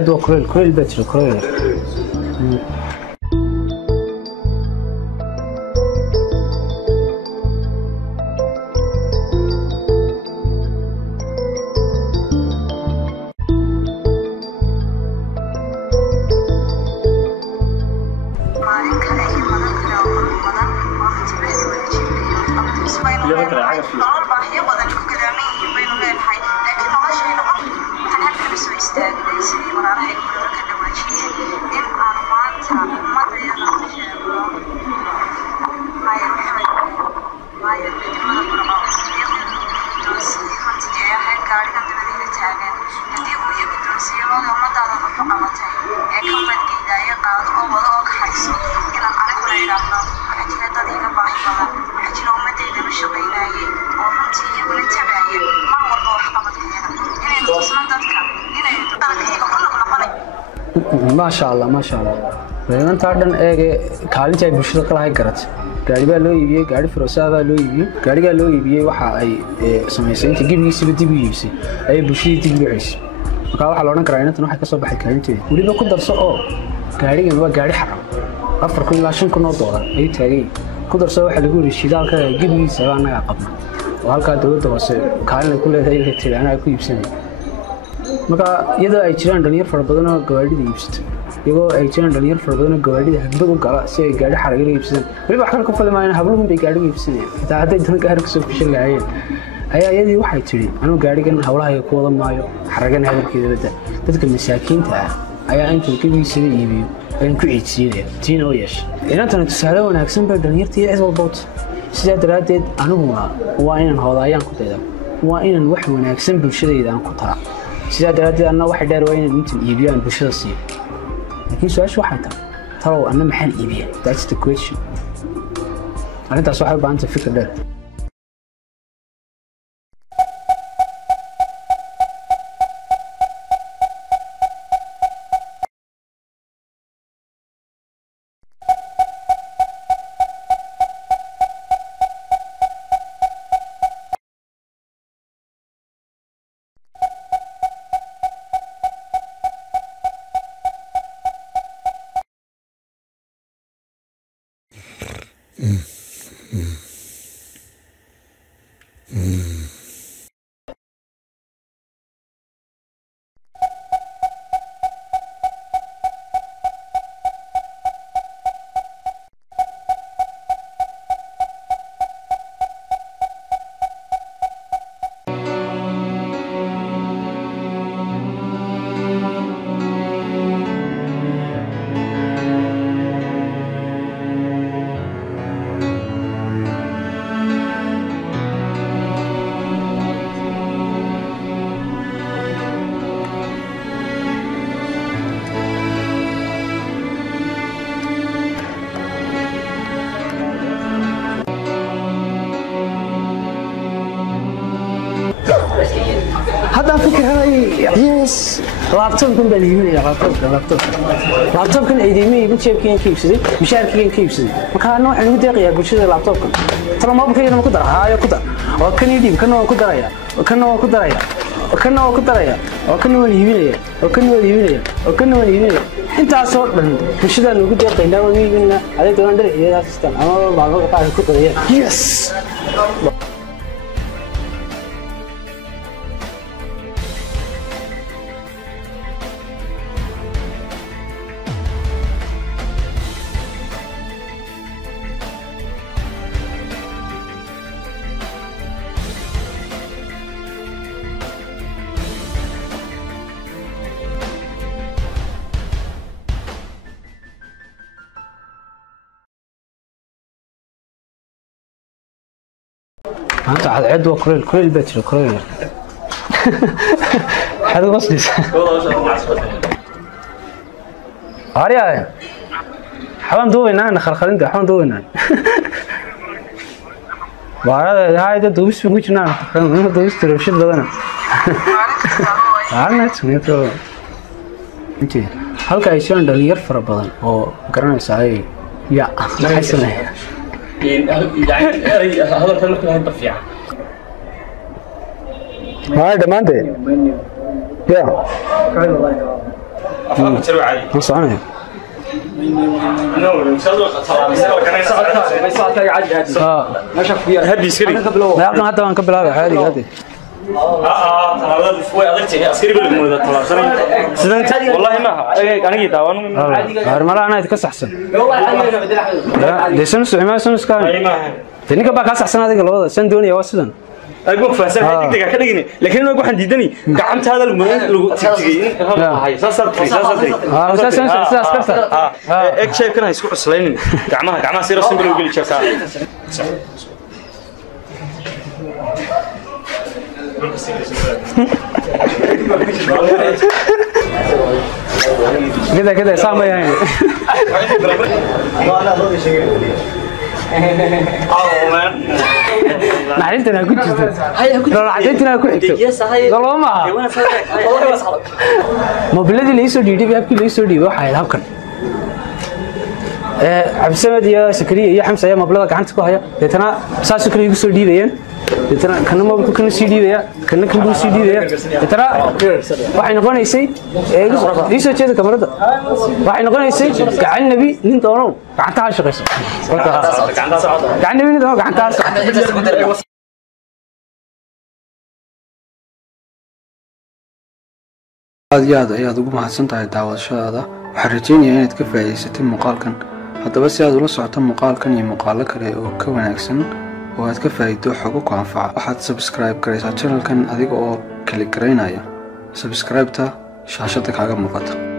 عدوى كل البتر كل ما شاء الله ما شاء الله لأن تعرضن كالين جاي بشرة كلها قرت قاعد بالو يبيه قاعد فروسا بالو يبيه قاعد قالو يبيه وح أي سميسين تجيب يسي بدي بيسي أي بشرة تجيب عيش فكان waxa la oran karaa inta waxa ka soo baxay kaalinteeda waliba ku darso oo gaarigan waa gaari xaram $4,500 ay taagay ku darso waxa lagu yiri shidaalka gibiisa waa anaga qabna oo halka dawladda hoose kaalin ku leedahay inay tiraan ku iibsanay marka iyadoo ay jiraan dhalinyar fara badan oo gawaarida iibsatay iyagoo ay jiraan dhalinyar fara badan oo gawaarida habad u gala si ay gaari xaram u iibsadaan waliba wax kale ku falmayaan habluhu bay gaariga iibsanayaan xitaa hadday tan gaari ka soo fishan lahaayeen ayaa iyadii waxay tiri anu gaarigan hawlaha ku wada maayo xaragan hadalkeeda bada dadka masaakiinta ah ayaa inta kabiisada iibiyo aan ku ciidsiinay tiin oo yeesh inaan tusaale wanaagsan baa dhalinyartii cid walba sida daraadeed aniguna waa inaan hoodayaan ku dayda waa inaan wax wanaagsan bulshadayda aan ku taraa sida daraadeed anna wax dheer waa inaan inta iibiyaan bulshada si laakiin su'aashu waxay tahay talow anna maxaan iibiyaa that's the question arintaas waxay u baahan tahay fikir dheer هذا فكرة يس لابتوب كن باليمين يا لابتوب كن عيديمي بتشيب كين كيبسدي مشاركين كيبسدي مكان نوع اللي دقيق يا بشيء لابتوب ترى ما بكير ما قدر هاي قدر وكن يديم كنا قدر يا وكنا قدر يا وكنا قدر يا وكنا باليمين وكنا باليمين انت صور بشيء اللي قدر يقين ده ويجينا هذا تقول عندنا هي سيستم انا ما بقى قدر يس أنت على عدوى كل البتر كل هذا وصلت عارية حوان دوينا أنا خلخلين ده حوان دوينا وهذا هاي ده دوبس بنقولنا أنا دوبس ترى بدنا أنا سمعته أنت هل كايشان دليل فرق بدن أو قرنا ساي يا حسنا يعني هذا كله كله ينطفي هاي دمانته يا أفهم تروي عادي ما صعناه نو شادو ما شاف فيها هدي سكري لا أقول حتى أنا قبل هذا عادي عادي طلال فوي أدرتي عسكري بالمولد طلال سنة والله ما أنا جيت أوان هرملا أنا أتكسر أحسن لا ديسن سمع سمس كان تاني كبا كاس أحسن هذا كله سن دوني واسدن أقول فاسر هذيك دقيقة كده جيني لكن أنا أقول حديدني قعمت هذا المولد لو تيجي هاي ساسرتري ساسرتري إيش شايف كنا يسكوا سلين قعمها سير سن بلو قلي شكا كده سامي يعني معلنتنا كنت لو عديتنا كنت والله ما موبيلدي اللي يسوي دي بيابكي اللي يسوي دي waxay halkan عبد السمد يا سكري يا حمزه يا موبيلada gacanta ku haya deetana saas sukri igu soo dhiibayeen deetana kana mobilku kana sii dhiibaya kana kan sii dhiibaya deetana waxay noqonaysay ii soo jeeda kamarada waxay noqonaysay gacan nabi nin doono gacanta ha shaqeyso gacan nabi nin doono gacanta ha shaqeyso aad ayaad ugu mahadsan tahay daawashadaada waxaan rajeynayaa inaad ka faa'iidaysatay muuqaalkan haddaba si aad ula socoto muuqaalkan iyo muuqaalo kale oo ka wanaagsan oo aad ka faa'iido xogo ku anfaca waxaad subscribe garaysaa channelkan adiga oo klik garaynaya subscribe-ta shaashada kaaga muuqata